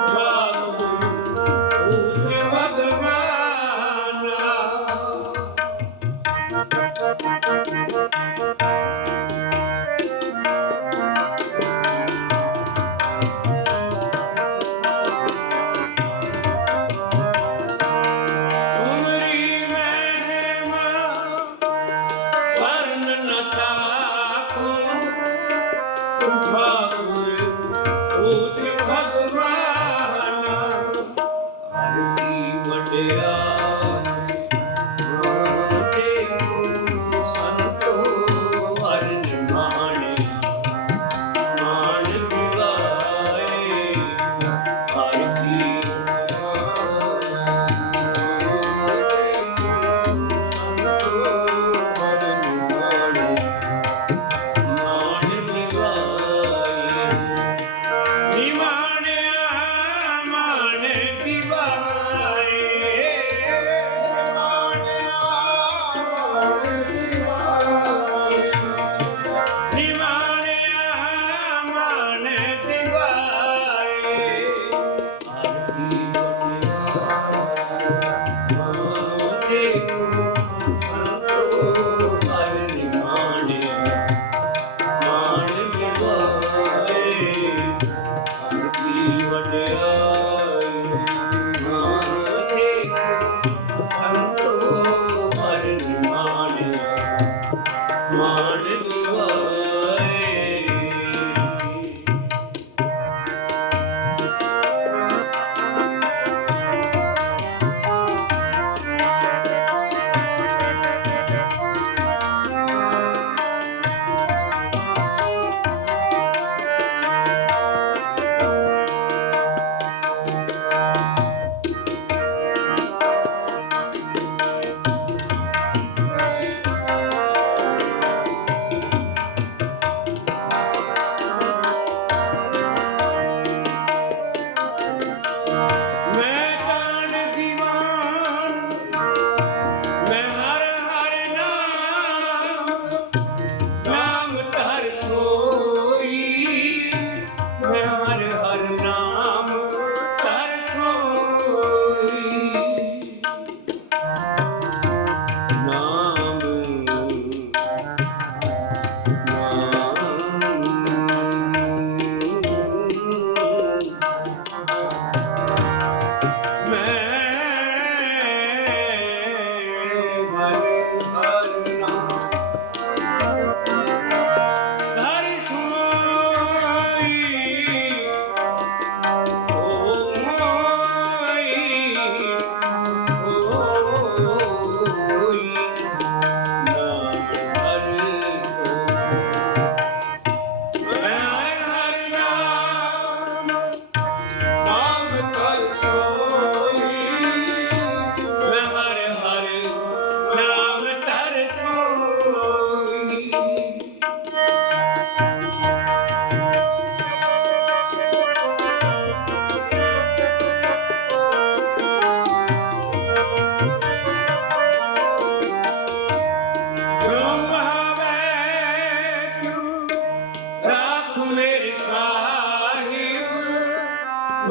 come.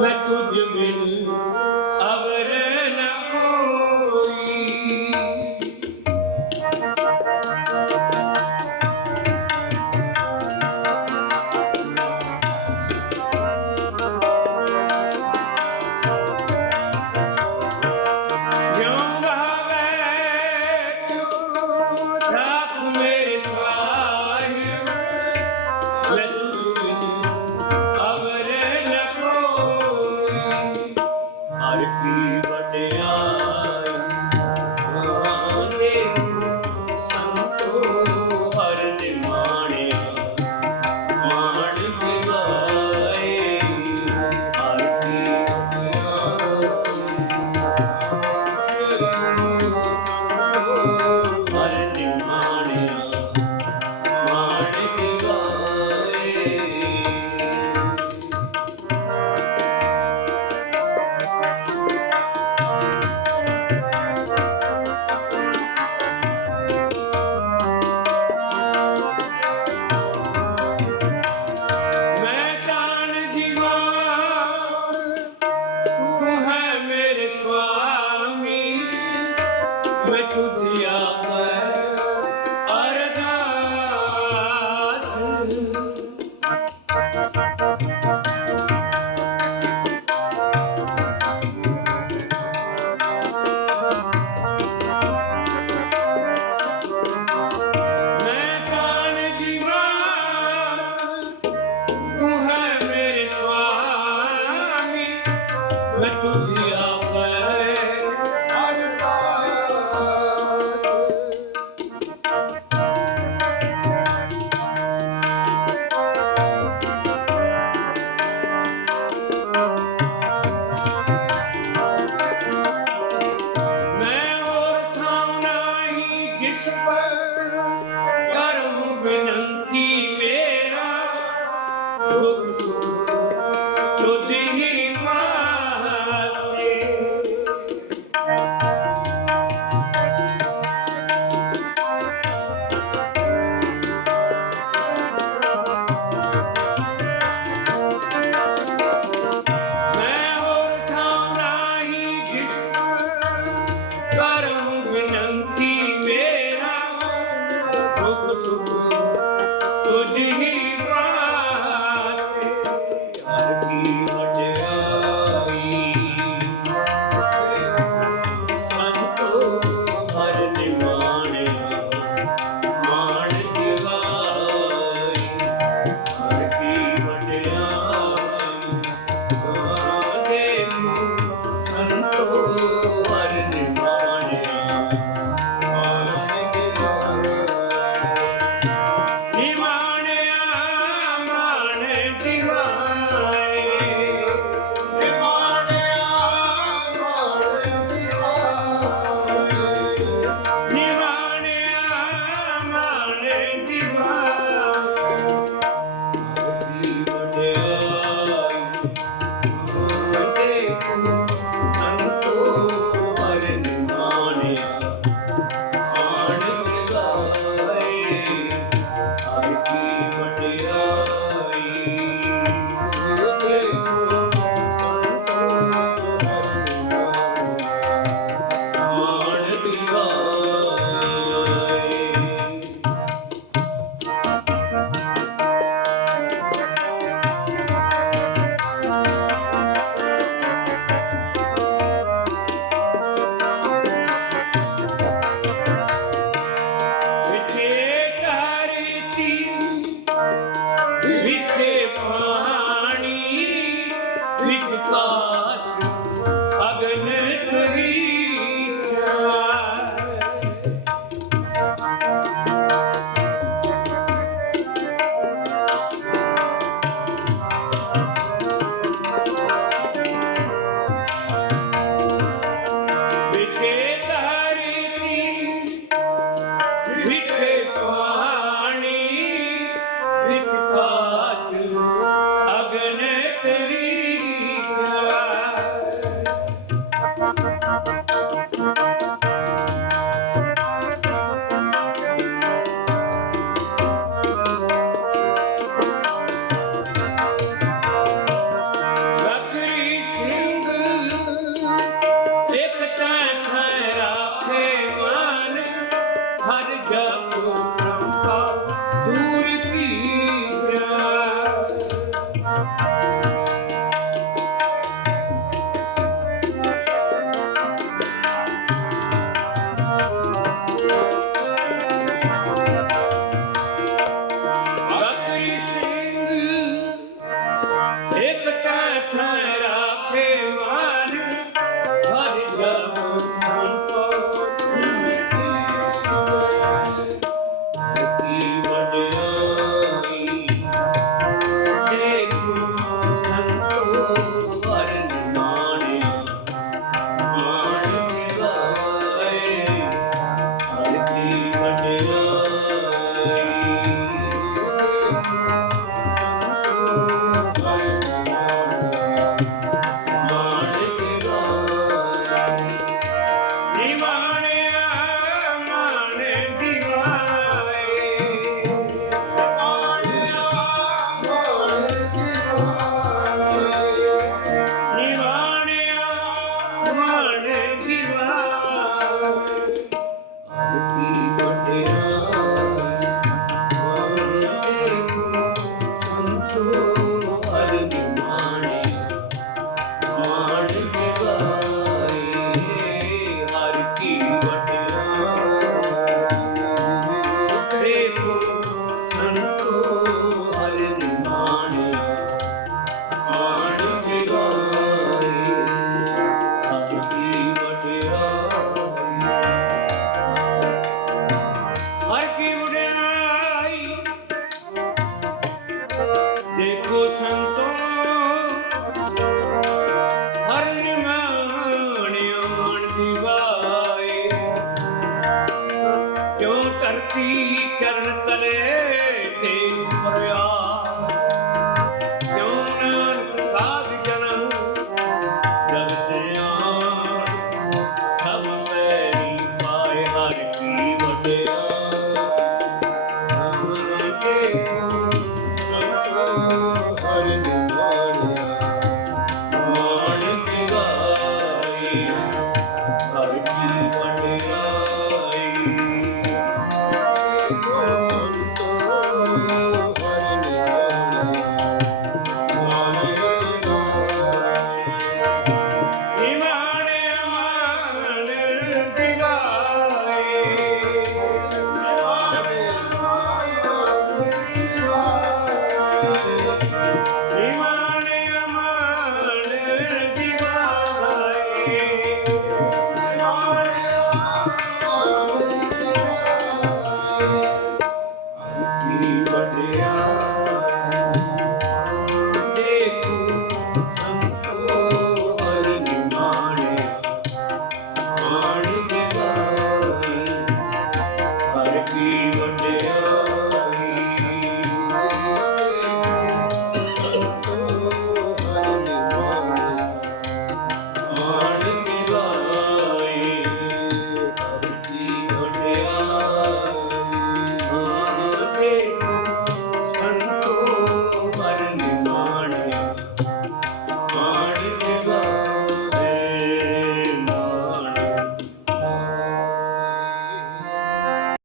तुझ मिल अवर 今